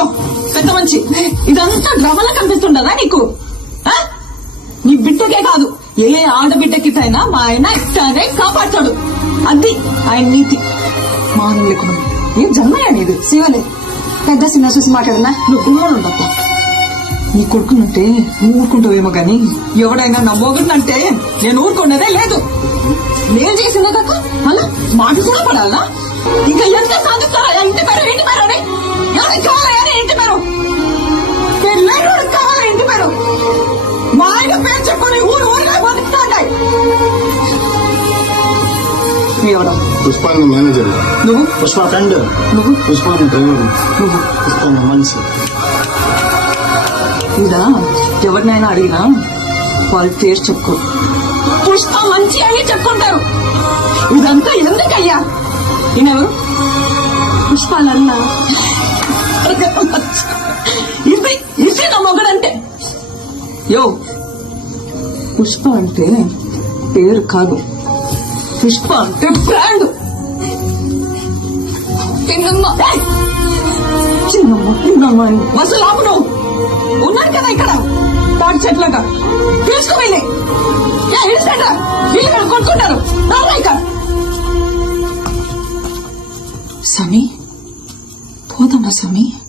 యో పెద్ద మంచి ఇదంతా డ్రామాలా కనిపిస్తుండదా నీకు? నీ బిడ్డకే కాదు ఏ ఆడబిడ్డకిటైనా మా ఆయన ఇట్టానే కాపాడతాడు. అది ఆయన నీతి. మానం లేకుండా ఏం జన్మయ్యా నీది? శివలే పెద్ద చిన్న చూసి మాట్లాడనా? నువ్వు గుమ్మలు ఉండప్ప. నీ కొడుకునంటే నువ్వు ఊరుకుంటావేమో గాని ఎవడైనా నా మొగుడినంటే నేను ఊరుకున్నదే లేదు. నేను చేసిందా కాక అలా మాట కూడా పడాలనా? ఇంకా ఎంత సాధిస్తారా? ఇంటి పేరు ఇంటి పేరు అని ఎవరికి కావాలని ఇంటి పేరు పెళ్ళైనోడు కావాలా ఇంటి పేరు? మా ఆయన పేరు చెప్పుకొని ఊరు ఊరిగా బతుకుతాంటాయి. ఎవరా? పుష్పాన్ని మేనేజర్. నువ్వు? పుష్ప ఫ్రెండ్. నువ్వు? పుష్పాన్ని డ్రైవర్. నువ్వు? పుష్పాన్ని మనిషి. ఇదా ఎవరినైనా అడిగినా వాళ్ళ పేరు చెప్పుకో. పుష్ప మంచి అని చెప్పుకుంటారు. ఇదంతా ఎందుకయ్యా? ఈయనెవరు? పుష్పాలన్నా ఇది ఇది నా మొగడంటే. యో పుష్ప అంటే పేరు కాదు, పుష్ప అంటే బ్రాండ్. చిన్నమ్మ అసలు ఆపు. నువ్వు ఉన్నారు కదా ఇక్కడ తాటి చెట్లగా తీసుకువెళ్ళి ఇడిసండ్రా వీళ్ళు కొనుక్కుంటారు. సమీ పోదామా సమీ?